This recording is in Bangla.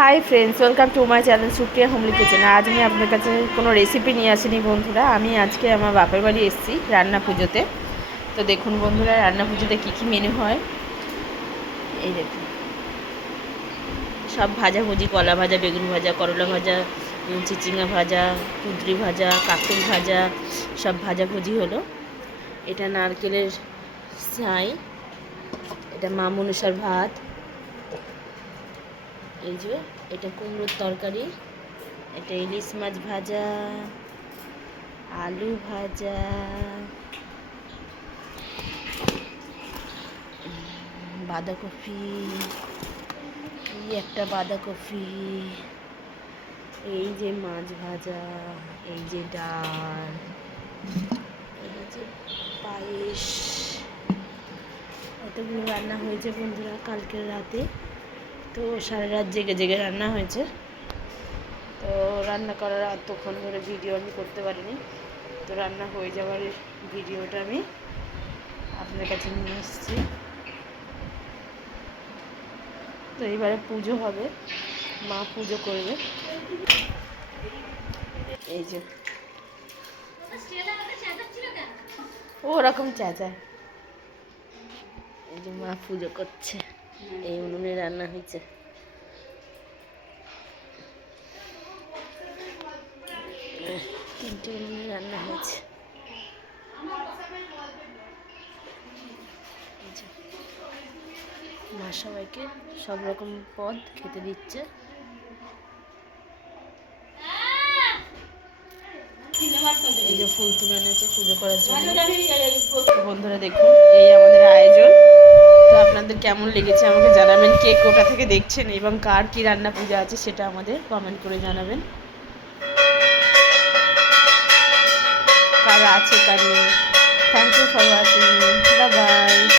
Hi friends, welcome to my channel Supriya homely kitchen. আজ আমি আপনার কাছে কোনো রেসিপি নিয়ে আসিনি বন্ধুরা। আমি আজকে আমার বাপের বাড়ি এসেছি রান্না পুজোতে। তো দেখুন বন্ধুরা, রান্না পুজোতে কী কী মেনু হয় এই দেখুন। সব ভাজাভুজি, কলা ভাজা, বেগুন ভাজা, করলা ভাজা, চিচিঙ্গা ভাজা, কুঁদরি ভাজা, কাকুল ভাজা, সব ভাজাভুজি হলো। এটা নারকেলের ছাই, এটা মা মনসার ভাত, এই যে এটা কুমড়োর তরকারি, এটা ইলিশ মাছ ভাজা, আলু ভাজা, বাঁধাকপি, এই একটা বাঁধাকপি, এই যে মাছ ভাজা, এই যে ডাল, এই যে পায়েস। এতগুলো রান্না হয়েছে বন্ধুরা কালকের রাতে। তো সারা রাত জেগে জেগে রান্না হয়েছে। তো রান্না করার এতক্ষণ ধরে ভিডিও আমি করতে পারিনি। তো রান্না হয়ে যাওয়ার ভিডিওটা আমি আপনার কাছে নিয়ে এসেছি। তো এইবারে পুজো হবে, মা পুজো করবে। এই যে ওরকম চেঁচায়। এই যে মা পুজো করছে, এই উনুনে রান্না হয়েছে। তিনটে উনুনে রান্না হয়েছে। মা সবাইকে সব রকম পদ খেতে দিচ্ছে। এই যে ফুল তুলে এনেছে পুজো করার জন্য। বন্ধুরা দেখুন, এই আমাদের আয়োজন। তো আপনাদের কেমন লেগেছে আমাকে জানাবেন, কে কোথা থেকে দেখছেন এবং কার কি রান্না পূজা আছে সেটা আমাদের কমেন্ট করে জানাবেন, কার আছে কার নেই।